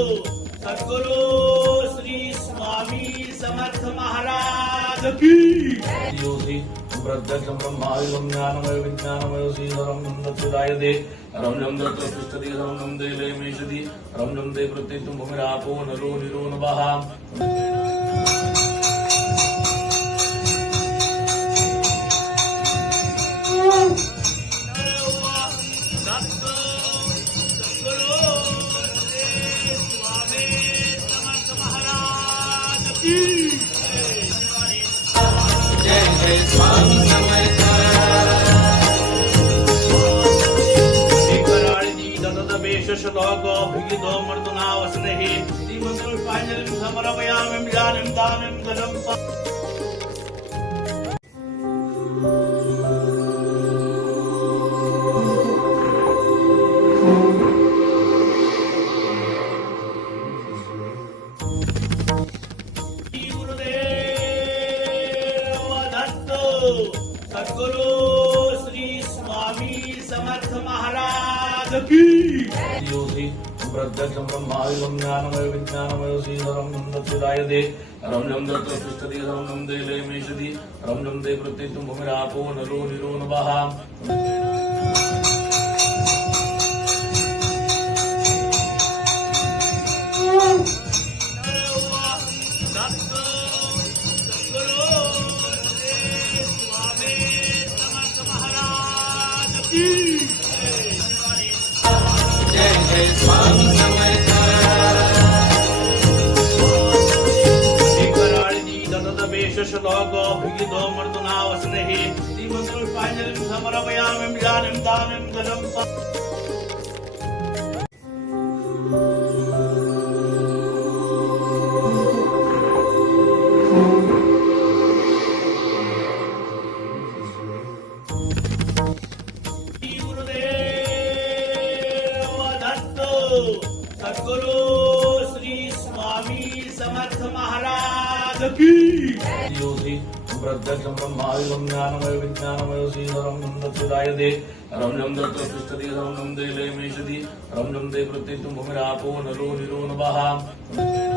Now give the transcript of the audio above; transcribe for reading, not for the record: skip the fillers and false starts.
सद्गुरु श्री स्वामी समर्थ महाराज की। प्रत्यक्षं ब्रह्मायुधं ज्ञानमय विज्ञानमय श्रीधरं दत्तदायते रम्यं दत्ततिष्ठति रम्यं देले मेषति रम्यं दे प्रत्येकं भूमिरापो नरो निरो नभः। स्वामी समर्थ श्लोक भिगितो मर्दुनावसनेहि श्रीमद्पुष्पाञ्जलिं समर्पयामि इदानीं दानं दलं सद्गुरु श्री स्वामी समर्थ महाराज की। प्रत्यक्षं ब्रह्मायुधं ज्ञानमय विज्ञानमय श्रीधरं दत्तदायते रम्यं दत्ततिष्ठति रम्यं देले मेषति रम्यं दे प्रत्येकं भूमिरापो नरो निरो नभः। स्वामी समर्थ श्लोक भिगितो मर्दुनावसनेहि श्रीमद्पुष्पाञ्जलिं समर्पयामि इदानीं दानं दलं सद्गुरु श्री स्वामी समर्थ महाराज की। प्रत्यक्षं ब्रह्मायुधं ज्ञानमय विज्ञानमय श्रीधरं दत्तदायते रम्यं दत्ततिष्ठति रम्यं देले मेषति रम्यं दे प्रत्येकं भूमिरापो नरो निरो नभः।